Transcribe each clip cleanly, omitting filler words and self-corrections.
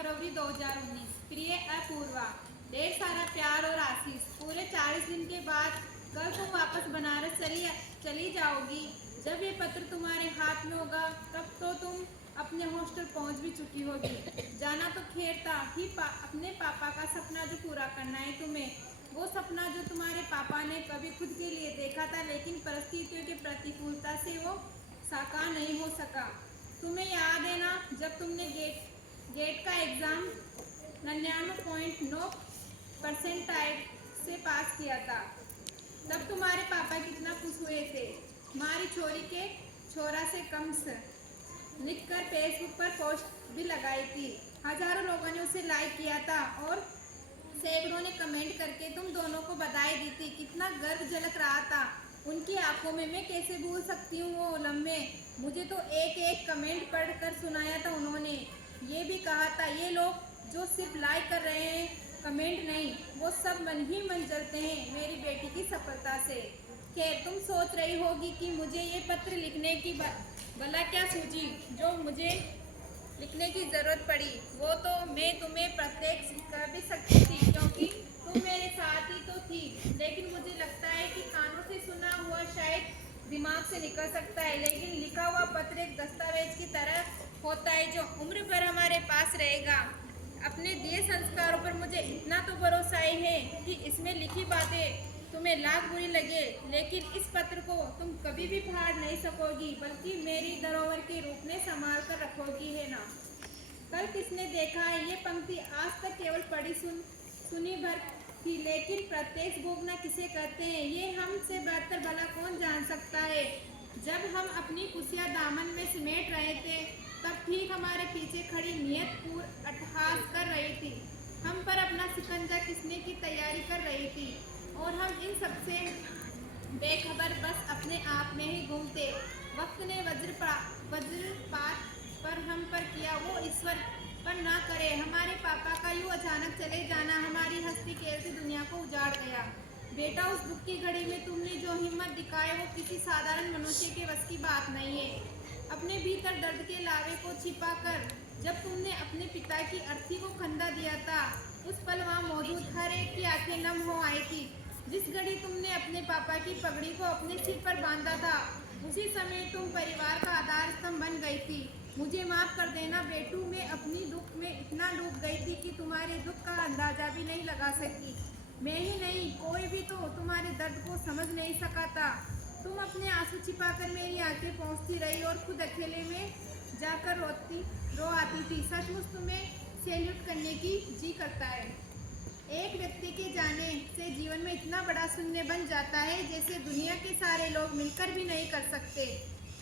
फरवरी 2019। प्रिय अपूर्वा, ढेर सारा प्यार और आशीष। पूरे 40 दिन के बाद कल तुम वापस बनारस चली जाओगी। जब ये पत्र तुम्हारे हाथ में होगा तब तो तुम अपने हॉस्टल पहुंच भी चुकी होगी। जाना तो खैर था ही अपने पापा का सपना जो पूरा करना है तुम्हें। वो सपना जो तुम्हारे पापा ने कभी खुद के लिए देखा था, लेकिन परिस्थितियों के प्रतिकूलता से वो साकार नहीं हो सका। तुम्हें याद है ना, जब तुमने गेट का एग्ज़ाम 99.9% से पास किया था, तब तुम्हारे पापा कितना खुश हुए थे। हमारी छोरी के छोरा से कम से लिखकर फेसबुक पर पोस्ट भी लगाई थी। हजारों लोगों ने उसे लाइक किया था और सैकड़ों ने कमेंट करके तुम दोनों को बधाई दी थी। कितना गर्व झलक रहा था उनकी आंखों में। मैं कैसे भूल सकती हूँ वो लम्हे। मुझे तो एक एक कमेंट पढ़कर सुनाया था उन्होंने। ये भी कहा था, ये लोग जो सिर्फ लाइक कर रहे हैं, कमेंट नहीं, वो सब मन ही मन जलते हैं मेरी बेटी की सफलता से। खैर, तुम सोच रही होगी कि मुझे ये पत्र लिखने की भला क्या सूझी जो मुझे लिखने की ज़रूरत पड़ी। वो तो मैं तुम्हें प्रत्यक्ष कर भी सकती थी, क्योंकि तुम मेरे साथ ही तो थी। लेकिन मुझे लगता है कि कानों से सुना हुआ शायद दिमाग से निकल सकता है, लेकिन लिखा हुआ पत्र एक दस्तावेज की तरह होता है जो उम्र भर हमारे पास रहेगा। अपने दिए संस्कारों पर मुझे इतना तो भरोसा ही है कि इसमें लिखी बातें तुम्हें लाख बुरी लगे, लेकिन इस पत्र को तुम कभी भी फाड़ नहीं सकोगी, बल्कि मेरी धरोहर के रूप में संभाल कर रखोगी, है ना। कल किसने देखा है, ये पंक्ति आज तक केवल पढ़ी सुनी भर थी, लेकिन प्रत्यक्ष भोगना किसे कहते हैं ये हमसे बेहतर भला कौन जान सकता है। जब हम अपनी खुशियाँ दामन में समेट रहे थे, तब ठीक हमारे पीछे खड़ी नियत पूर्ण अट्टहास कर रही थी। हम पर अपना शिकंजा कसने की तैयारी कर रही थी और हम इन सबसे बेखबर बस अपने आप में ही घूमते। वक्त ने वज्रपात पर हम पर किया, वो ईश्वर पर ना करे। हमारे पापा का यूँ अचानक चले जाना हमारी हंसती खेलती दुनिया को उजाड़ गया। बेटा, उस दुख की घड़ी में तुमने जो हिम्मत दिखाई वो किसी साधारण मनुष्य के बस की बात नहीं है। अपने भीतर दर्द के लावे को छिपाकर जब तुमने अपने पिता की अर्थी को खंदा दिया था, उस पल वहाँ मौजूद हर एक की आंखें नम हो आई थी। जिस घड़ी तुमने अपने पापा की पगड़ी को अपने सिर पर बांधा था, उसी समय तुम परिवार का आधार स्तंभ बन गई थी। मुझे माफ कर देना बेटू, मैं अपनी दुख में इतना डूब गई थी कि तुम्हारे दुख का अंदाजा भी नहीं लगा सकी। मैं ही नहीं, कोई भी तो तुम्हारे दर्द को समझ नहीं सका था। तुम अपने आंसू छिपाकर मेरी आंखें पहुंचती रही और खुद अकेले में जाकर रो आती थी। सचमुच तुम्हें सैल्यूट करने की जी करता है। एक व्यक्ति के जाने से जीवन में इतना बड़ा शून्य बन जाता है जैसे दुनिया के सारे लोग मिलकर भी नहीं कर सकते।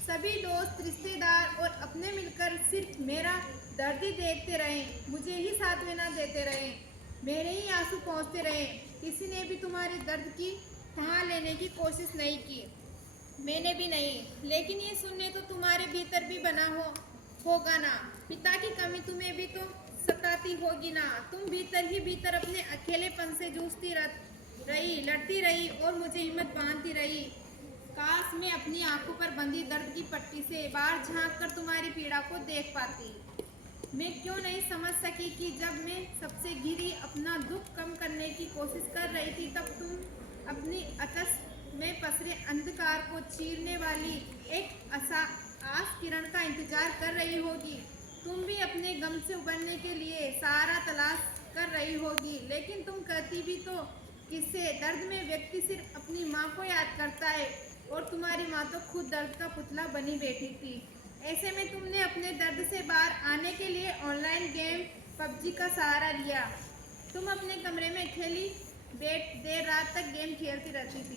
सभी दोस्त, रिश्तेदार और अपने मिलकर सिर्फ मेरा दर्द ही देखते रहे, मुझे ही सांत्वना देते रहे, मेरे ही आंसू पहुँचते रहे। किसी ने भी तुम्हारे दर्द की ठहां लेने की कोशिश नहीं की, मैंने भी नहीं। लेकिन ये शून्य तो तुम्हारे भीतर भी बना होगा ना। पिता की कमी तुम्हें भी तो सताती होगी ना। तुम भीतर ही भीतर अपने अकेलेपन से जूझती रही, लड़ती रही और मुझे हिम्मत बांधती रही। काश मैं अपनी आंखों पर बंधी दर्द की पट्टी से बाहर झांक कर तुम्हारी पीड़ा को देख पाती। मैं क्यों नहीं समझ सकी कि जब मैं सबसे घिरी अपना दुख कम करने की कोशिश कर रही थी, तब तुम अपनी आकाश में पसरे अंधकार को चीरने वाली एक आस किरण का इंतजार कर रही होगी। तुम भी अपने गम से उबरने के लिए सहारा तलाश कर रही होगी, लेकिन तुम कहती भी तो किससे। दर्द में व्यक्ति सिर्फ अपनी माँ को याद करता है और तुम्हारी माँ तो खुद दर्द का पुतला बनी बैठी थी। ऐसे में तुमने अपने दर्द से बाहर आने के लिए ऑनलाइन गेम पबजी का सहारा लिया। तुम अपने कमरे में अकेली देर रात तक गेम खेलती रहती थी।